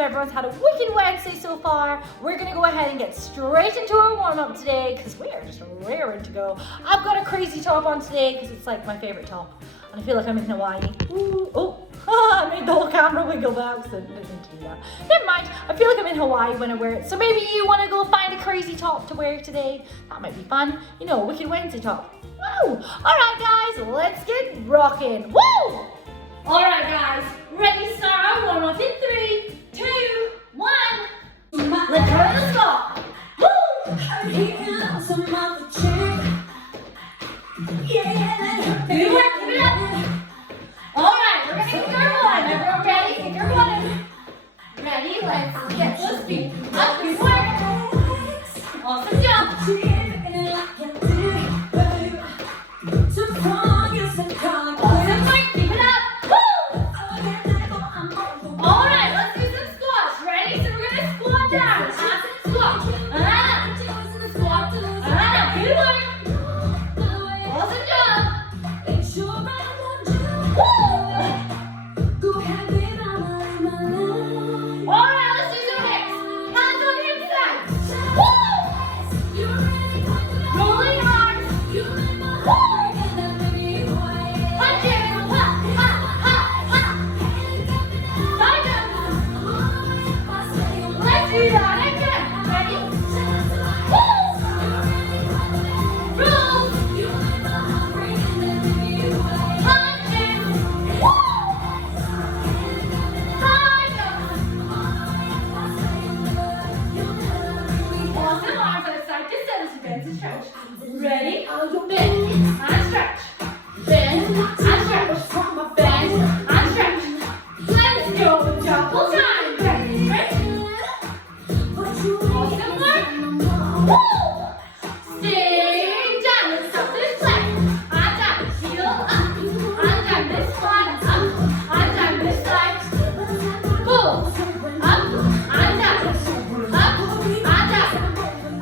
hope everyone's had a wicked Wednesday so far. We're gonna go ahead and get straight into our warm-up today because we are just raring to go. I've got a crazy top on today because it's like my favorite top. And I feel like I'm in Hawaii. Ooh, oh, I made the whole camera wiggle by accident. I didn't mean to do that. Never mind, I feel like I'm in Hawaii when I wear it. So maybe you wanna go find a crazy top to wear today. That might be fun. You know, a wicked Wednesday top. Woo! All right, guys, let's get rocking. Woo! All right, guys, ready to start our warm-up in 3, 2, 1. Let's run the spot. Woo! Good work, keep it up. All right, we're gonna kick our one. Everyone ready? Kick our one. Ready? Let's get those feet up. Good work. Awesome job. Awesome work. Keep it up. Woo! All right, let's do some squats. Ready? So we're gonna squat down. Squat. Squat. Good work. Awesome job. All right, let's do some hips. Hands on hip sides. Woo! Rolling arms. Woo! Punches. Ha, ha, ha, ha. Side jump. Let's do that again. Ready? Woo! Roll. Punches. Woo! Side jump. Awesome arms out side to center. Bend and stretch. Ready? Bend and stretch. Bend and stretch. Bend and stretch. Let's go. Double time. Bend and stretch. Awesome work. Woo! Stay down. Let's stop this leg. And down. Heel up. And down. This side up. And down. This side. Pull. Up. And down. Up. And down.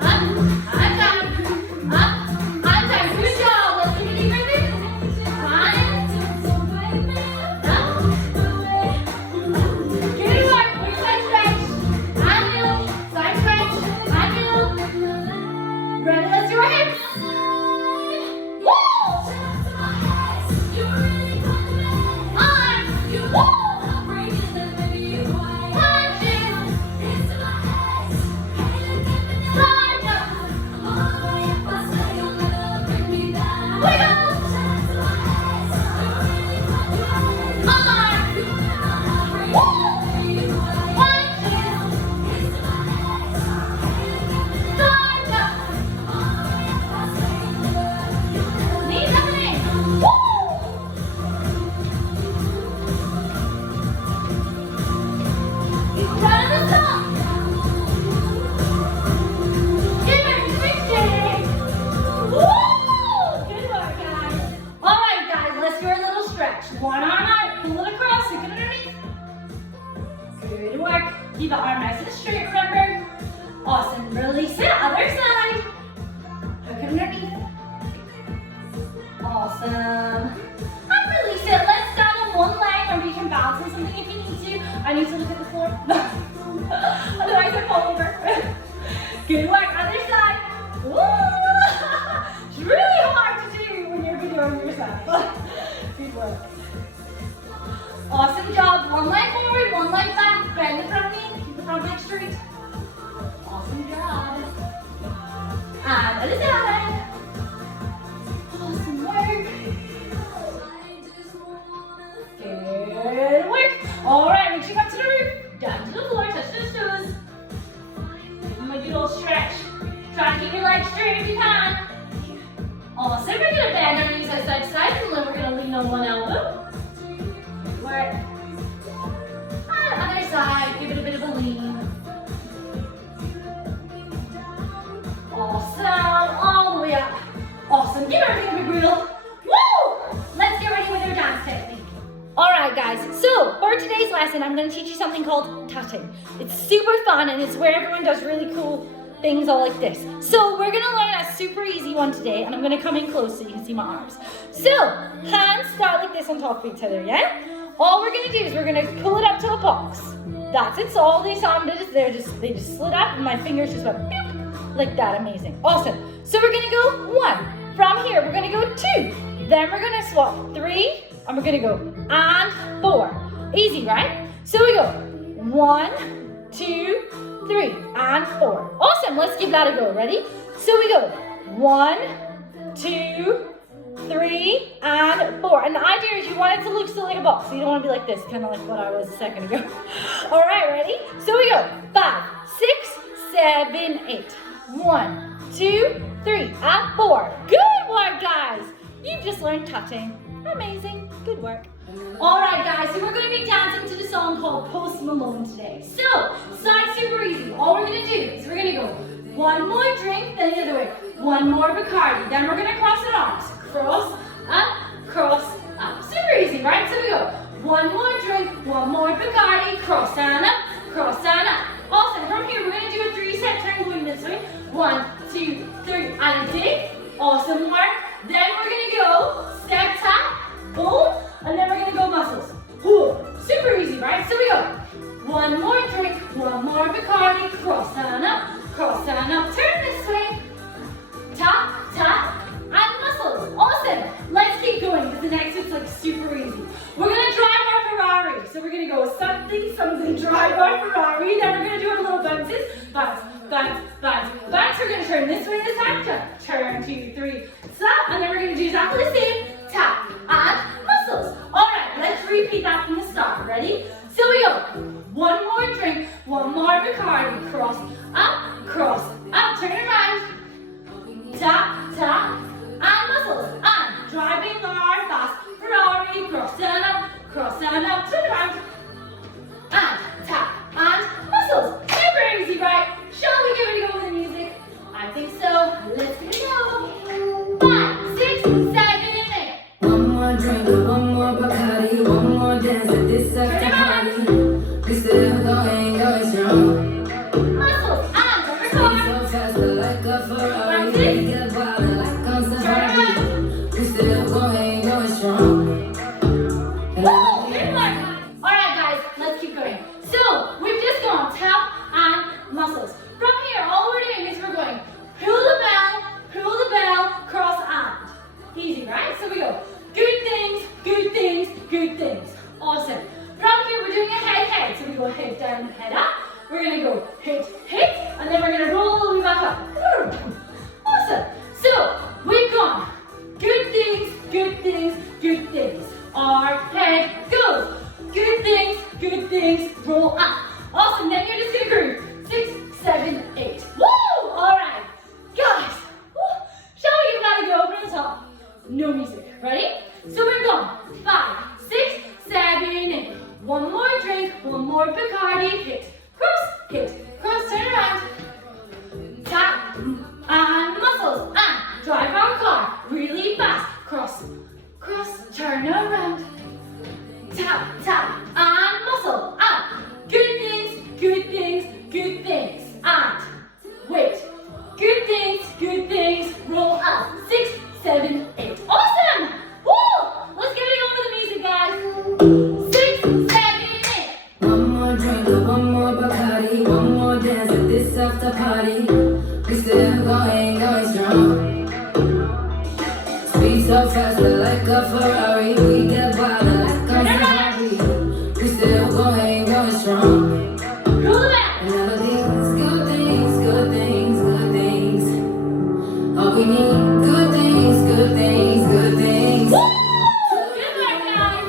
Up. And down. Up. And down. Good job. Let's keep it moving. Fine. Up. Good work. Quick side stretch. And heel. Side stretch. And heel. Ready? Let's do our hips. Woo! Arms. Woo! Punches. Side jump. Wiggle. Arms. Woo! Punches. Side jump. Knees up and in. Woo! Run the top. Give it 60. Woo! Good work, guys. All right, guys, let's do our little stretch. One arm out, pull it across, hook it underneath. Good work. Keep the arm nice and straight, remember? Awesome. Release it, other side. Hook it underneath. Awesome. And release it. Let's stand on one leg. Remember, you can balance on something if you need to. I need to look at the floor. Otherwise, I fall over. Good work. Other side. Woo! It's really hard to do when you're videoing yourself. Good work. Awesome job. One leg forward, one leg back. Bend the front knee. Keep the front leg straight. Awesome job. And other side. Awesome work. Good work. All right, reaching up to the roof. Down to the floor. Touch those toes. Give them a good old stretch. Try to keep your legs straight if you can. Awesome. We're going to bend our knees side to side, and then we're going to lean on one elbow. Good work. And other side. Give it a bit of a lean. Awesome. All the way up. Awesome. Give everything a big wheel. Woo! Let's get ready with our dance technique. All right, guys. So for today's lesson, I'm going to teach you something called tutting. It's super fun, and it's where everyone does really cool things all like this. So we're going to learn a super easy one today, and I'm going to come in close so you can see my arms. So hands start like this on top of each other, yeah? All we're gonna do is we're gonna pull it up to a box. That's it. So all these Sam did is they just slid up and my fingers just went boop, like that. Amazing. Awesome. So we're gonna go 1. From here, we're gonna go 2. Then we're gonna swap 3, and we're gonna go and 4. Easy, right? So we go 1, 2, 3, and 4. Awesome. Let's give that a go. Ready? So we go 1, 2, 3, and 4. And the idea is you want it to look still like a box. So you don't want to be like this, kind of like what I was a second ago. All right, ready? So we go 5, 6, 7, 8. 1, 2, 3, and 4. Good work, guys. You've just learned tutting. Amazing. Good work. All right, guys. So we're going to be dancing to the song called Post Malone today. So, starting super easy. All we're going to do is we're going to go 1 more drink, then the other way. 1 more Bacardi. Then we're going to cross our arms. Cross, up. Super easy, right? So we go 1 more drink, 1 more Bacardi, cross and up, cross and up. Awesome. From here, we're going to do a 3-step turn going this way. 1, 2, 3, and a dig. Awesome work. Then we're going to go step tap, boom, and then we're going to go muscles. Ooh, super easy, right? So we go 1 more drink, 1 more Bacardi, cross and up, turn this way, tap, tap, and muscles. Awesome. Let's keep going because the next one's like super easy. We're going to drive our Ferrari. So we're going to go something, something, drive our Ferrari. Then we're going to do our little bounces. Bounce, bounce, bounce, bounce. We're going to turn this way this time. Turn, 2, 3, stop. And then we're going to do exactly the same. Tap and muscles. All right, let's repeat that from the start. Ready? So we go 1 more drink, 1 more Bacardi. Cross, up, turn around. Tap, tap, and muscles. And driving our fast Ferrari. Cross and up, turn around. And tap, and muscles. Super easy, right? Shall we give it a go with the music? I think so. Let's give it a go. 5, 6, 7, 8. 1 more drink, 1 more Bacardi, 1 more dance at this after party. We still going strong. Muscles and record. So fast like a Ferrari. We get wild like on safari. We still going strong. Woo! Good work. All right, guys, let's keep going. So we've just gone tap and muscles. From here, all we're doing is we're going pull the bell, cross and. Easy, right? So we go good things, good things, good things. Awesome. From here, we're doing a head. So we go head down, head up. We're gonna go hit, and then we're gonna roll all the way back up. Awesome. So we've gone good things, good things, good things. Our head goes. Good things, roll up. Awesome, then you're just gonna groove. 6, 7, 8. Woo! All right, guys. Woo. Shall we give that a go? Open at the top. No music. Ready? So we're gone. 5, 6, 7, 8. 1 more drink, 1 more Bacardi. Hit, cross, turn around. Tap and muscles. And drive our car really fast. Cross, turn around. Tap, tap, and muscle. And good things, good things, good things. And wait. Good things, roll up. 6, 7, 8. Awesome! Woo! Let's give it a go with the music, guys. 6, 7, 8. 1 more drink, 1 more Bacardi, 1 more dance at this after party. We still going strong. Speed so fast like a Ferrari. We get wild like on safari. We still going strong. Roll it back. Good things, good things, good things. All we need, good things, good things, good things. Woo! Good work, guys.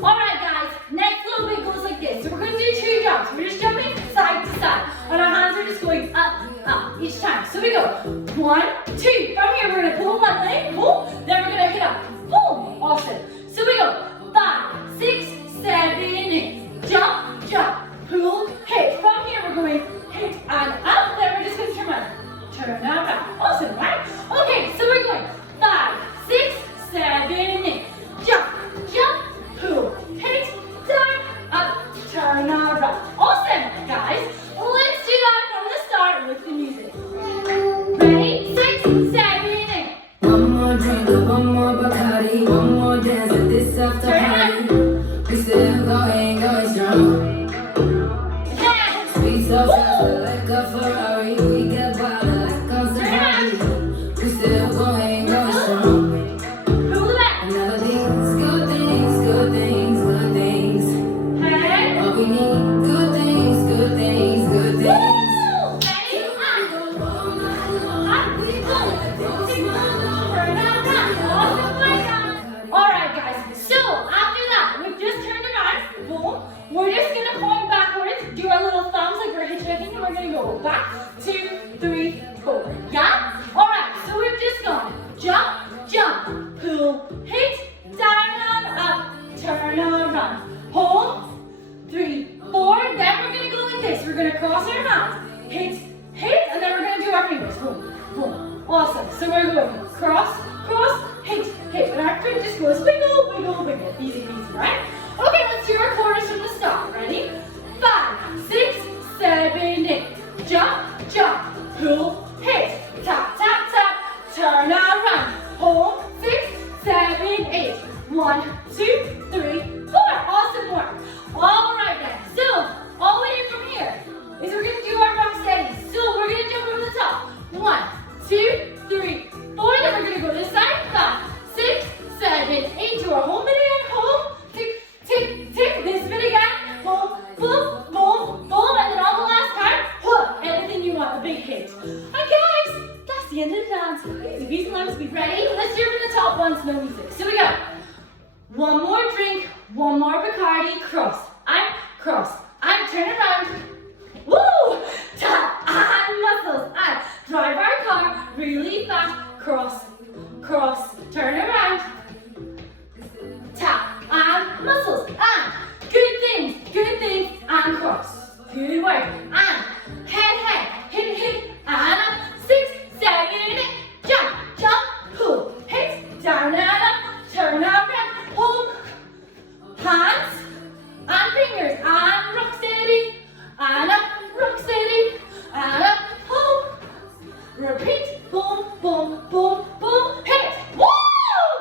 All right, guys. Next little bit goes like this. So we're going to do 2 jumps. We're just jumping side to side. And our hands are just going up each time. So we go 1, 2. From here, we're going to pull one leg, pull. Then we're going to hit up, pull. Awesome. So we go 5, 6, 7, 8. Jump, pull, hit. From here, we're going hit and up. Then we're just going to turn around. Awesome, right? Okay, so we're going 5, 6, 7, 8. Jump, pull, hit, turn, up, turn around. Awesome, guys. Let's do that from the start with the music. Ready, 6, run. Hold. 3, 4. Then we're gonna go like this. We're gonna cross our hands. Hit, and then we're gonna do our fingers. Boom, boom. Awesome. So we're going cross, hit. And our foot just goes wiggle, wiggle, wiggle. Easy peasy, right? Okay, let's do our chorus from the start. Ready? 5, 6, 7, 8. Jump, pull, hit. Tap, tap, tap. Turn around. Hold. 6, 7, 8. 1, 2, 3, 4. Awesome work. All right then. So all we need from here is we're gonna do our rock steady. So we're gonna jump from the top. 1, 2, 3, 4. Then we're gonna go this side. 5, 6, 7, 8. Do our whole bit again. Hold. Tick, tick, tick. This bit again. Boom, boom, boom, boom. And then on the last time, whoop. Anything you want. A big hit. And guys, that's the end of the dance. Easy peasy lemon squeeze. Ready? Let's do it from the top once. No music. So we go. One more drink, one more Bacardi, cross, and turn around, woo, tap, and muscles, and drive our car really fast, cross, turn around, tap, and muscles, and good things, and cross, good work, and head, hit, and up, 6, 7, 8, jump, pull, hit, down and up, turn around, hold, hands, and fingers, and rock steady, and up, rock steady, and up, hold, repeat, boom, boom, boom, boom, hit, woo!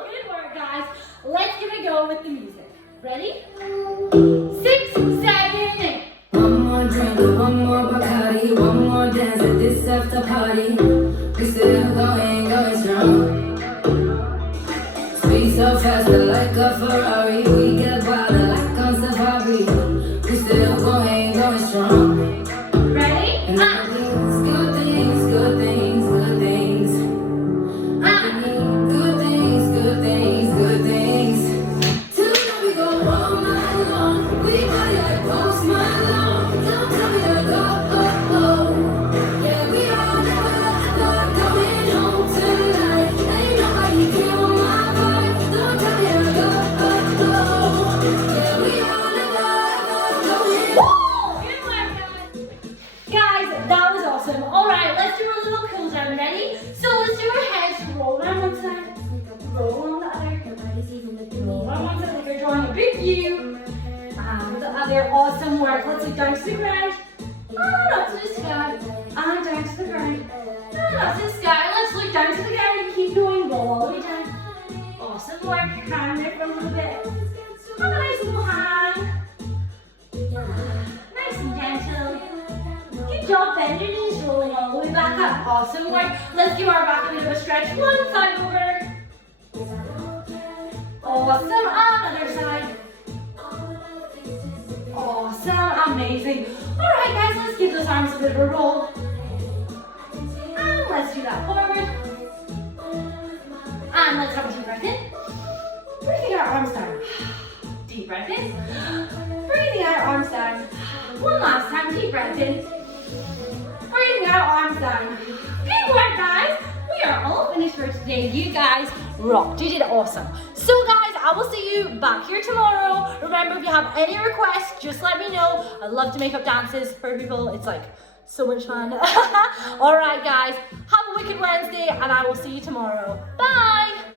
Good work, guys. Let's give it a go with the music. Ready? 6, 7, 8. One more drink, one more Bacardi, one more dance at this after party. We still going strong. Speed so fast, but like a Ferrari. We get wilder like on safari. We still going strong. Ready? And I think it's good things. Good things. Till then we go all night long. We party like Post Malone. Don't tell me to go. Yeah, we are never going home tonight. Ain't nobody kill my vibe. Don't tell me to go. Yeah, we are never going home. Good work, guys, that was awesome. All right, let's do a little cool down. Ready? So let's do our heads. Roll on one side, roll on the other. Roll on one side like you're drawing a big U. And the other. Awesome work. Let's look down to the ground. And up to the sky. And down to the ground. And up to the sky. Let's look down to the ground and keep going. Roll all the way down. Awesome work. Hand there for a little bit. And a nice little hand. Nice and gentle. Good job, bend your knees, rolling all the way back up. Awesome work. Let's give our back a bit of a stretch. One side over. Awesome. Another side. Awesome. Amazing. All right, guys, let's give those arms a bit of a roll. And let's do that forward. And let's have a deep breath in. Breathing our arms down. Deep breath in. Breathing our arms down. One last time. Deep breath in. Breathing our arms down. Good work, guys. We are all finished for today. You guys rocked. You did awesome. So, guys, I will see you back here tomorrow. Remember, if you have any requests, just let me know. I love to make up dances for people. It's like so much fun. All right, guys. Have a wicked Wednesday, and I will see you tomorrow. Bye.